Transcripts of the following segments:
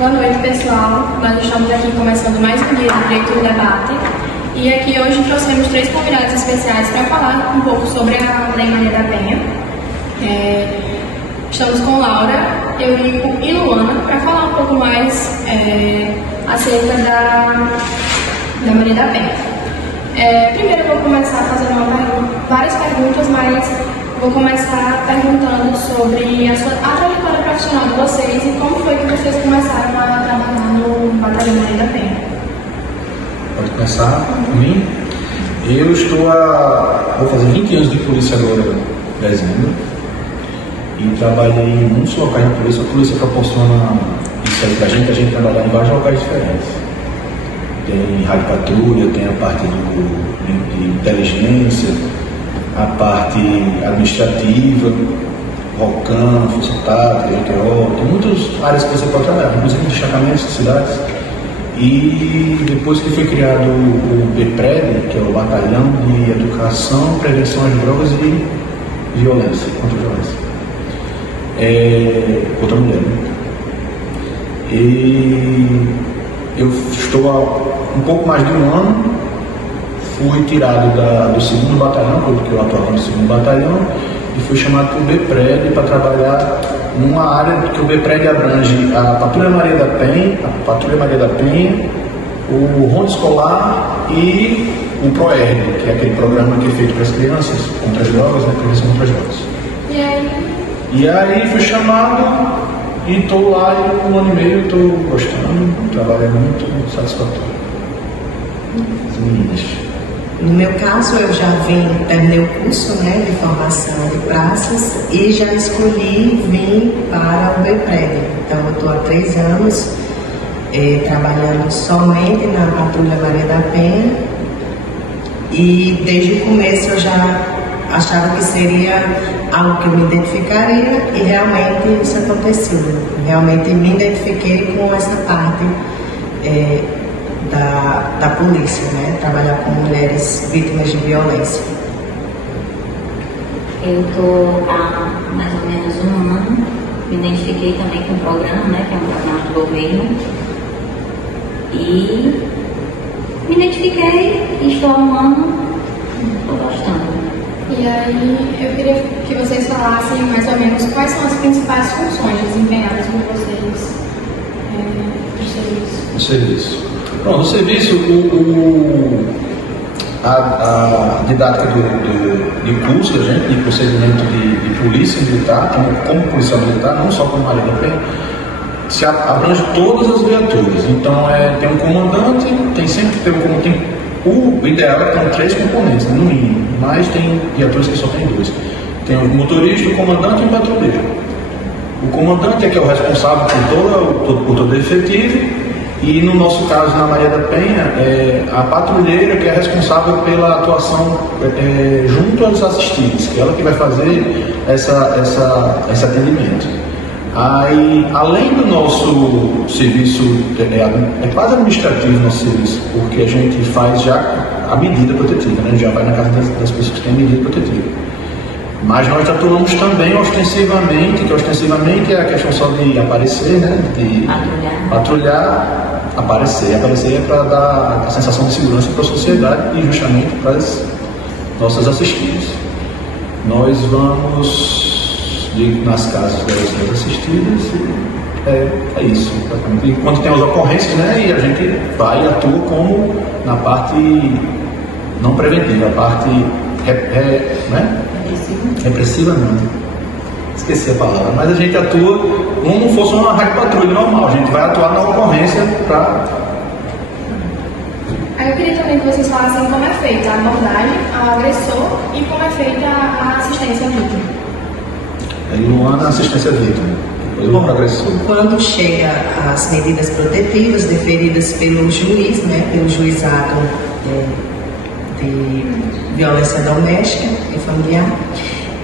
Boa noite, pessoal. Nós estamos aqui começando mais um dia do Direito do Debate. E aqui hoje trouxemos 3 convidados especiais para falar um pouco sobre a Lei Maria da Penha. Estamos com Laura, Eurico e Luana para falar um pouco mais acerca da Maria da Penha. Primeiro eu vou começar fazendo várias perguntas, mas vou começar perguntando sobre a trajetória profissional de vocês e como foi que vocês começaram a trabalhar no Batalhão Maria da Penha. Pode começar por mim. Eu vou fazer 20 anos de polícia agora em dezembro e trabalhei em muitos locais de polícia. A polícia proporciona isso aí pra gente, a gente trabalha em vários locais diferentes. Tem rádio patrulha, tem a parte de inteligência, a parte administrativa, ROCAM, Força Tática, GTO, tem muitas áreas que você pode trabalhar, inclusive destacamentos de cidades. E depois que foi criado o BPRED, que é o Batalhão de Educação, Prevenção às Drogas e Violência, contra a violência. Contra a mulher, né? E eu estou há um pouco mais de um ano, fui tirado do 2º Batalhão, porque eu atuava no 2º Batalhão, e fui chamado para o BPRED para trabalhar numa área que o BPRED abrange a Patrulha Maria da Penha, o Ronda Escolar e o PROERD, que é aquele programa que é feito para as crianças contra as drogas, né, prevenção contra as drogas. E aí fui chamado e estou lá há um ano e meio, estou gostando, o trabalho é muito satisfatório. As meninas. No meu caso, eu já terminei o curso, né, de formação de praças e já escolhi vir para o BPRED. Então, eu estou há 3 anos trabalhando somente na Patrulha Maria da Penha e desde o começo eu já achava que seria algo que eu me identificaria e realmente isso aconteceu. Realmente me identifiquei com essa parte da polícia, né? Trabalhar com mulheres vítimas de violência. Eu estou há mais ou menos um ano, me identifiquei também com o programa, né? Que é um programa do governo. E me identifiquei e estou há um ano, estou gostando. E aí eu queria que vocês falassem mais ou menos quais são as principais funções desempenhadas por vocês no serviço. Pronto, no serviço, a didática de curso da gente, de procedimento de polícia militar, como policial militar, não só como Maria da Penha, se abrange todas as viaturas. Então, tem um comandante, o ideal é que tenham 3 componentes, no mínimo, mas tem viaturas que só tem 2. Tem o motorista, o comandante e o patrulheiro. O comandante é que é o responsável por todo o efetivo. E no nosso caso, na Maria da Penha, a patrulheira que é responsável pela atuação junto aos assistidos, que é ela que vai fazer esse atendimento. Aí, além do nosso serviço, é quase administrativo o nosso serviço, porque a gente faz já a medida protetiva, né? A gente já vai na casa das pessoas que têm a medida protetiva. Mas nós atuamos também ostensivamente, que ostensivamente é a questão só de aparecer, né? De patrulhar. Aparecer é para dar a sensação de segurança para a sociedade e justamente para as nossas assistidas. Nós vamos nas casas das assistidas e é isso. E quando tem as ocorrências, né, e a gente vai e atua como na parte não preventiva, a parte repressiva não. Esqueci a palavra, mas a gente atua como fosse uma rádio patrulha normal, a gente vai atuar na ocorrência para... Aí eu queria também que vocês falassem como é feita a abordagem ao agressor e como é feita a assistência à vítima. Aí Luana, assistência à vítima, depois eu vou para o agressor. Quando chega as medidas protetivas deferidas pelo juiz, né, pelo juizado de violência doméstica e familiar,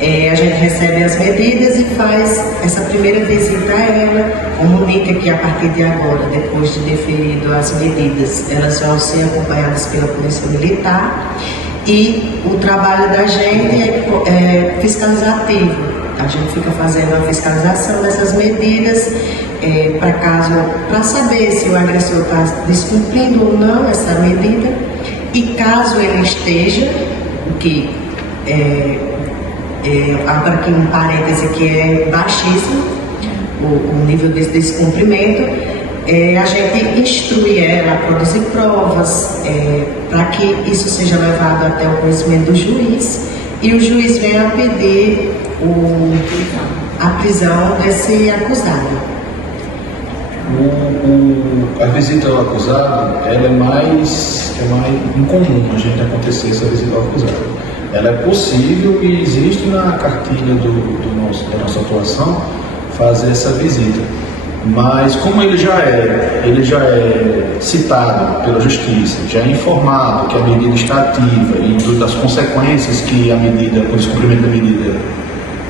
a gente recebe as medidas e faz essa primeira visita a ela, comunica que a partir de agora, depois de deferido as medidas, elas vão ser acompanhadas pela Polícia Militar e o trabalho da gente é fiscalizativo. a gente fica fazendo a fiscalização dessas medidas para saber se o agressor está descumprindo ou não essa medida, e caso ele esteja, o que abro aqui um parêntese que é baixíssimo, o nível desse descumprimento, a gente instrui ela a produzir provas para que isso seja levado até o conhecimento do juiz, e o juiz venha a pedir a prisão desse acusado. A visita ao acusado, ela é mais incomum a gente acontecer essa visita ao acusado. Ela é possível e existe na cartilha da nossa atuação fazer essa visita. Mas como ele já é citado pela justiça, já é informado que a medida está ativa e das consequências que o descumprimento da medida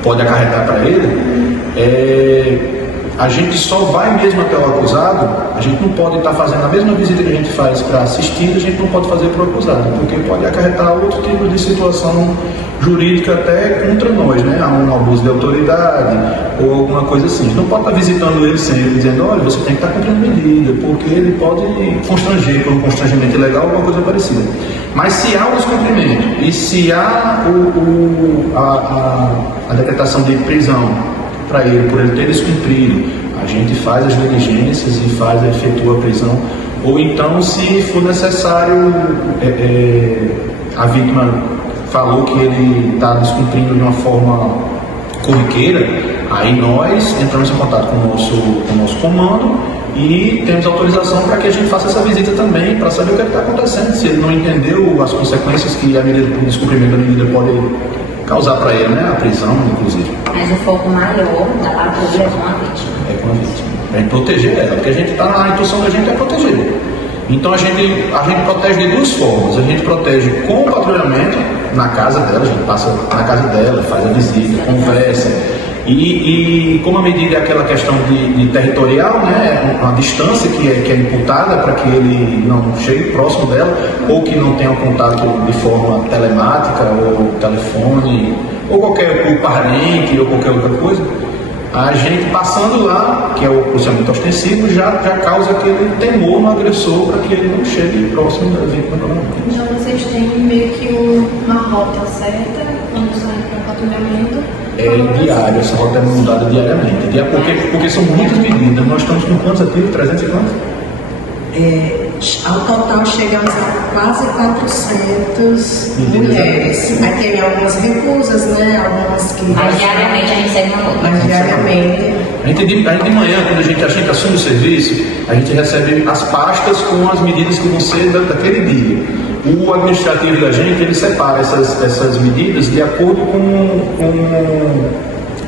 pode acarretar para ele, a gente só vai mesmo até o acusado. A gente não pode estar fazendo a mesma visita que a gente faz para assistir, a gente não pode fazer para o acusado, porque pode acarretar outro tipo de situação jurídica até contra nós, né? Um abuso de autoridade ou alguma coisa assim. A gente não pode estar visitando ele sempre, dizendo, olha, você tem que estar cumprindo medida, porque ele pode constranger por um constrangimento ilegal ou alguma coisa parecida. Mas se há o descumprimento e se há a decretação de prisão para ele, por ele ter descumprido, a gente faz as diligências e efetua a prisão. Ou então, se for necessário, a vítima falou que ele está descumprindo de uma forma corriqueira, aí nós entramos em contato com o nosso comando e temos autorização para que a gente faça essa visita também, para saber o que está acontecendo, se ele não entendeu as consequências que o descumprimento da medida pode causar para ele, né? A prisão, inclusive. Mas o foco maior da patrulha é com a vítima. É com a vítima. É proteger ela, porque a gente está na intuição da gente é proteger. Então a gente protege de duas formas. A gente protege com o patrulhamento na casa dela, a gente passa na casa dela, faz a visita, conversa. E como a medida é aquela questão de territorial, né, uma distância que é imputada para que ele não chegue próximo dela, ou que não tenha contato de forma telemática, ou telefone, ou qualquer parente, ou qualquer outra coisa, a gente passando lá, que é o procedimento ostensivo, já causa aquele temor no agressor para que ele não chegue próximo da vítima. Então vocês têm meio que uma rota certa quando saem para patrulhamento? É diário, essa rota é mudada diariamente. Porque são muitas medidas. Nós estamos com quantos ativos? 300 e quantos? Ao total chegamos a quase 400 mulheres. Aí tem algumas recusas, né? Algumas que. Mas diariamente a gente segue uma rota. Mas diariamente. A gente de manhã, quando a gente assume o serviço, a gente recebe as pastas com as medidas que vão ser daquele dia. O administrativo da gente, ele separa essas medidas de acordo com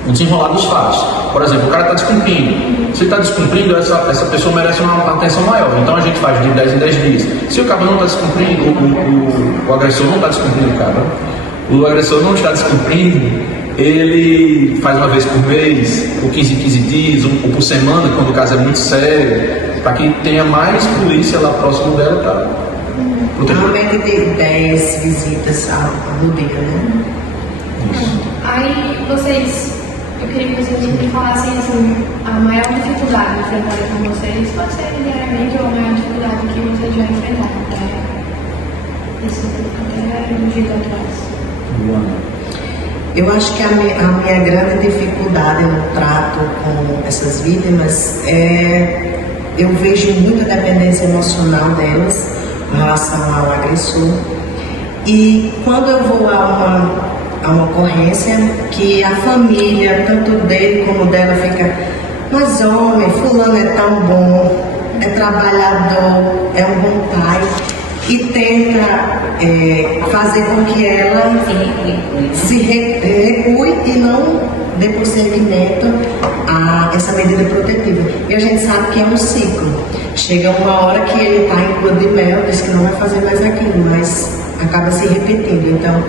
o desenrolar dos fatos. Por exemplo, o cara está descumprindo. Se ele está descumprindo, essa pessoa merece uma atenção maior. Então a gente faz de 10 em 10 dias. Se o cara não está descumprindo, o agressor não está descumprindo, o agressor não está descumprindo, ele faz uma vez por mês, ou 15 em 15 dias, ou por semana, quando o caso é muito sério, para que tenha mais polícia lá próximo dela para proteger. Normalmente tem 10 visitas no dia, né? Isso. Aí eu queria que vocês me falassem assim, a maior dificuldade enfrentada com vocês, pode ser diariamente ou a maior dificuldade que vocês já enfrentaram até no dia atrás. Eu acho que a minha grande dificuldade no trato com essas vítimas é eu vejo muita dependência emocional delas em relação ao agressor. E quando eu vou a uma ocorrência que a família, tanto dele como dela, fica, mas homem, fulano é tão bom, é trabalhador, é um bom pai, e tenta fazer com que ela se recue e não dê prosseguimento a essa medida protetiva. E a gente sabe que é um ciclo. Chega uma hora que ele está em lua de mel, diz que não vai fazer mais aquilo, mas acaba se repetindo. Então,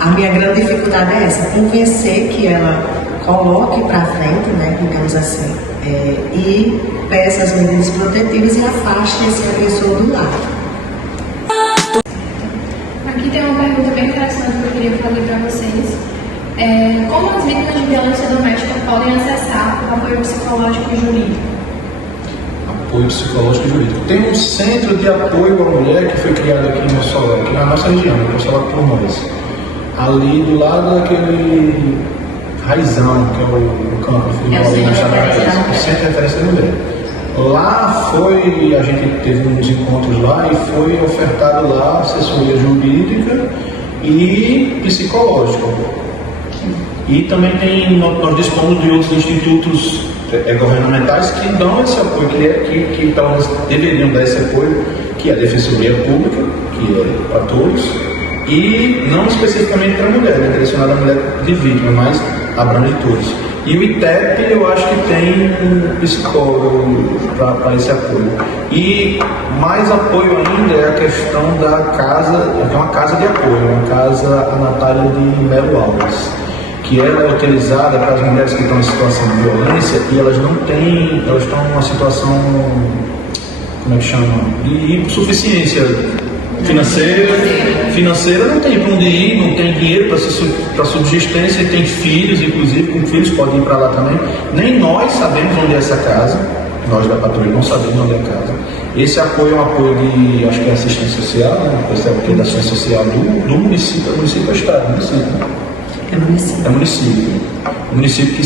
a minha grande dificuldade é essa, convencer que ela coloque para frente, né, digamos assim, e peça as medidas protetivas e afaste esse agressor do lado. Aqui tem uma pergunta bem interessante que eu queria fazer para vocês. Como as vítimas de violência doméstica podem acessar o apoio psicológico e jurídico? Apoio psicológico e jurídico. Tem um centro de apoio à mulher que foi criado aqui no Solé, aqui na nossa região, no Solé por nós. Ali do lado daquele Raizão, que é o campo ali na Chapada, o centro de referência da mulher. Lá a gente teve uns encontros lá e foi ofertado lá assessoria jurídica e psicológica. E também nós dispomos de outros institutos governamentais que dão esse apoio, que pelo menos deveriam dar esse apoio, que é a Defensoria Pública, que é para todos, e não especificamente para a mulher, direcionada à mulher de vítima, mas abrange todos. E o ITEP eu acho que tem um psicólogo para esse apoio. E mais apoio ainda é a questão da casa, é uma casa de apoio, uma casa, a Natália de Melo Alves, que ela é utilizada para as mulheres que estão em situação de violência e elas estão numa situação, como é que chama? De insuficiência financeira, não tem para onde ir, não tem dinheiro para subsistência, e tem filhos, inclusive, com filhos podem ir para lá também. Nem nós sabemos onde é essa casa, nós da patrulha não sabemos onde é a casa. Esse apoio é um apoio de, acho que é assistência social, né? Esse é o que é da assistência social do município, o município é estado, município. É município. É município. O município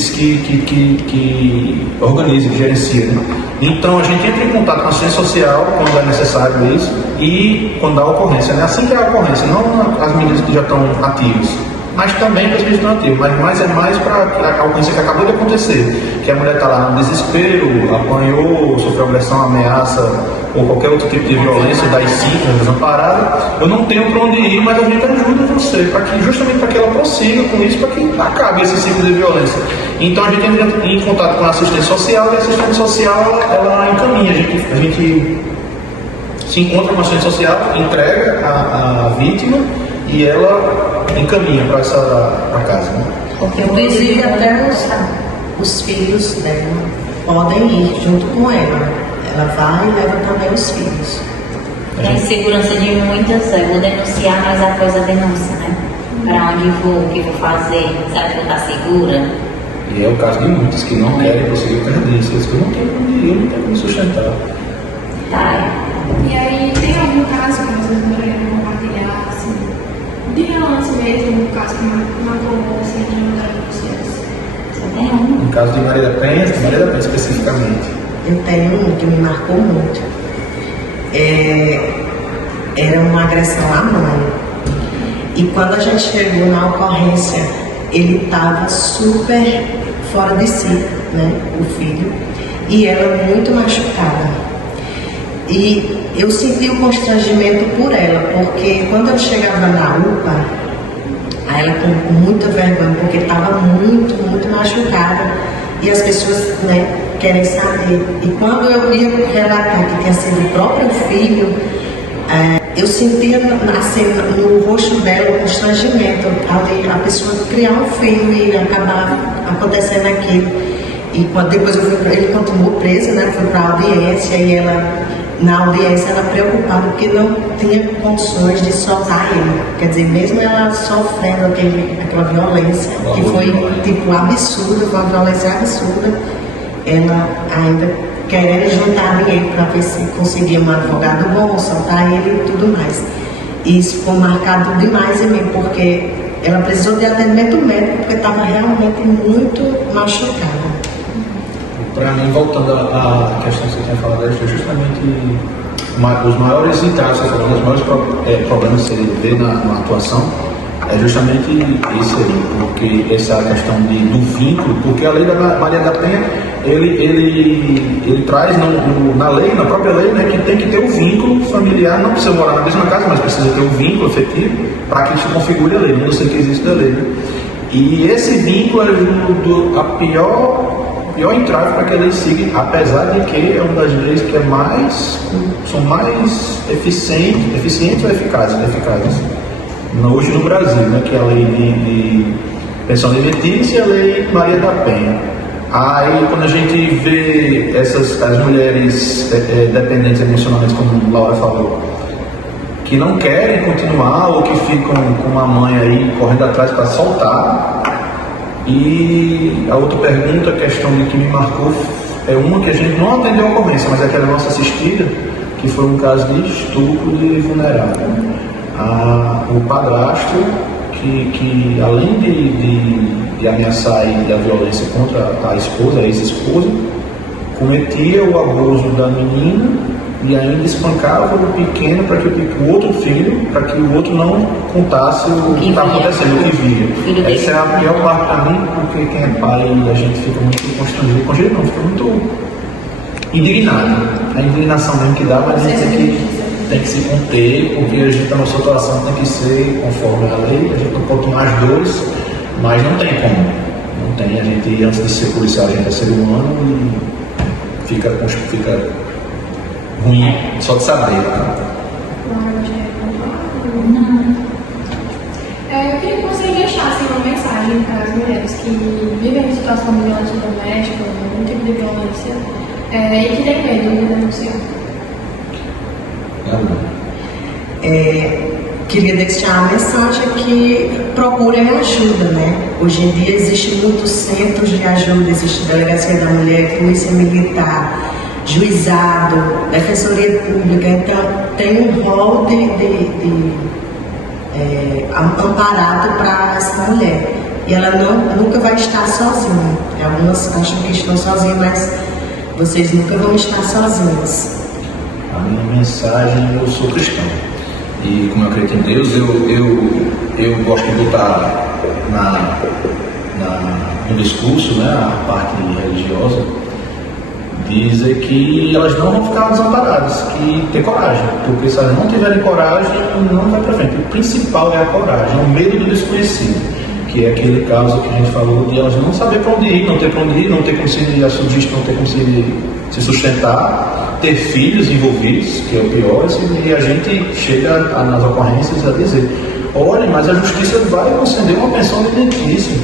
que organiza, que gerencia. Né? Então a gente entra em contato com a assistência social quando é necessário isso e quando há ocorrência. Né? Assim que há ocorrência, não as medidas que já estão ativas, mas também para as medidas que estão ativas. Mas é mais para a ocorrência que acabou de acontecer, que a mulher está lá no desespero, apanhou, sofreu agressão, ameaça ou qualquer outro tipo de violência, das simples, desamparada. Eu não tenho para onde ir, mas a gente ajuda você, justamente para que ela prossiga com isso, para que acabe esse ciclo de violência. Então a gente entra em contato com a assistência social e a assistência social ela encaminha. A gente se encontra com a assistência social, entrega a vítima e ela encaminha para casa. Né? Inclusive até os filhos dela podem ir junto com ela. Ela vai e leva também os filhos. A insegurança de muitas vou denunciar, mas após a denúncia, né? Para onde vou, o que vou fazer, será que vou estar segura? E é o caso de muitos que não querem prosseguir o disso, eles não têm como ir, não tem como sustentar. Tá. E aí, tem algum caso que vocês poderiam compartilhar, assim, de relance mesmo, um caso que marcou assim, de uma de vocês? Só tem um. No caso de Maria da Penha especificamente. Eu tenho um que me marcou muito. Era uma agressão à mãe. E quando a gente chegou na ocorrência, ele estava super fora de si, né, o filho, e ela muito machucada. E eu senti o constrangimento por ela, porque quando eu chegava na UPA, aí ela com muita vergonha, porque estava muito, muito machucada. E as pessoas, né, querem saber. E quando eu ia relatar que tinha sido o próprio filho, eu sentia assim, no rosto dela o constrangimento, ali, a pessoa criar um filho e acabar acontecendo aquilo. E depois ele continuou preso, né, foi para a audiência e ela, na audiência, ela preocupada porque não tinha condições de soltar ele. Quer dizer, mesmo ela sofrendo aquela violência, que foi tipo absurda, uma violência absurda, ela ainda querendo juntar dinheiro para ver se conseguia um advogado bom, soltar ele e tudo mais. E isso ficou marcado demais em mim, porque ela precisou de atendimento médico, porque estava realmente muito machucada. Para mim, voltando à questão que você tinha falado, é justamente os maiores entraves, os maiores problemas que você vê na atuação é justamente isso aí, porque essa questão do vínculo, porque a lei da Maria da Penha, ele traz na lei, na própria lei, né, que tem que ter um vínculo familiar, não precisa morar na mesma casa, mas precisa ter um vínculo efetivo para que se configure a lei, não sei o que existe da lei. Né? E esse vínculo é a pior entrave para que a lei siga, apesar de que é uma das leis que são mais eficientes ou eficazes hoje no Brasil, né, que é a lei de pensão alimentícia e a lei Maria da Penha. Aí quando a gente vê as mulheres dependentes emocionalmente, como Laura falou, que não querem continuar ou que ficam com uma mãe aí correndo atrás para soltar, E a outra pergunta, a questão de que me marcou, é uma que a gente não atendeu a ocorrência, mas é aquela nossa assistida, que foi um caso de estupro de vulnerável. O padrasto, que além de ameaçar e a violência contra a esposa, a ex-esposa, cometia o abuso da menina e ainda espancava o pequeno para que o outro filho, para que o outro não contasse o que está acontecendo, o que via. Essa é a pior parte para mim, porque quem é pai a gente fica muito constrangido, não, fica muito indignado. A indignação mesmo que dá, mas a gente tem que se conter, porque a gente, a nossa atuação tem que ser conforme a lei, a gente não pode tomar as dores, mas não tem como. Não tem, a gente, antes de ser policial, a gente é ser humano e fica ruim só de saber. Eu queria que vocês deixassem uma mensagem para as mulheres que vivem em situação de violência doméstica, algum tipo de violência, e que têm medo de denunciar. Queria deixar a mensagem que procurem ajuda, né? Hoje em dia existem muitos centros de ajuda, existe Delegacia da Mulher, Polícia Militar, Juizado, Defensoria Pública, então tem um rol amparado para essa mulher. E ela nunca vai estar sozinha. Algumas acham que estão sozinhas, mas vocês nunca vão estar sozinhas. A minha mensagem, eu sou cristão. E como eu acredito em Deus, eu gosto de botar no discurso, né, a parte religiosa, dizer que elas não vão ficar desamparadas, que ter coragem, porque se elas não tiverem coragem, não vai para frente. O principal é a coragem, é o medo do desconhecido, que é aquele caso que a gente falou de elas não saber para onde ir, não ter para onde ir, não ter como se subsistir, não ter como se sustentar, ter filhos envolvidos, que é o pior, e a gente chega nas ocorrências a dizer: olha, mas a justiça vai conceder uma pensão alimentícia.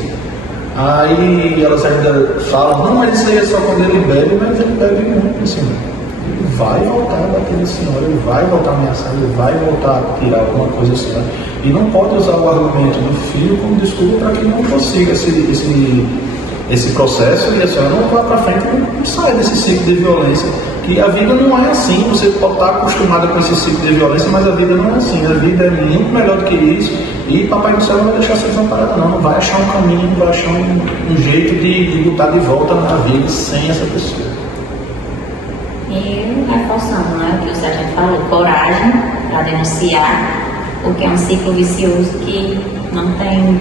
Aí elas ainda falam: não, mas isso aí é só quando ele bebe, mas ele bebe muito, assim. Ele vai voltar a bater na senhora, ele vai voltar a ameaçar, ele vai voltar a tirar alguma coisa assim. E não pode usar o argumento do filho como desculpa para que não consiga esse processo e a senhora não vá para frente e não saia desse ciclo de violência. Que a vida não é assim, você pode estar acostumado com esse ciclo de violência, mas a vida não é assim, a vida é muito melhor do que isso, e Papai do Céu não vai deixar você desamparado não vai achar um caminho, vai achar um jeito de botar de volta na vida sem essa pessoa. E reforçando, né, o que o Sérgio falou, coragem para denunciar, porque é um ciclo vicioso que não tem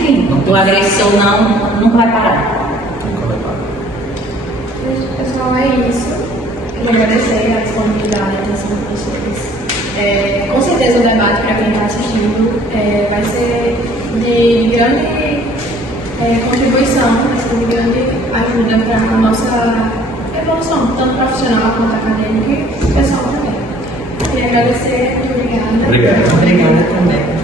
fim. O agressor não vai parar. Pessoal, é isso. Eu queria agradecer a disponibilidade e a atenção de vocês. Com certeza o debate, para quem está assistindo, vai ser de grande contribuição, vai ser de grande ajuda para a nossa evolução, tanto profissional quanto acadêmica e pessoal também. Queria agradecer, muito obrigada. Obrigado. Obrigada também.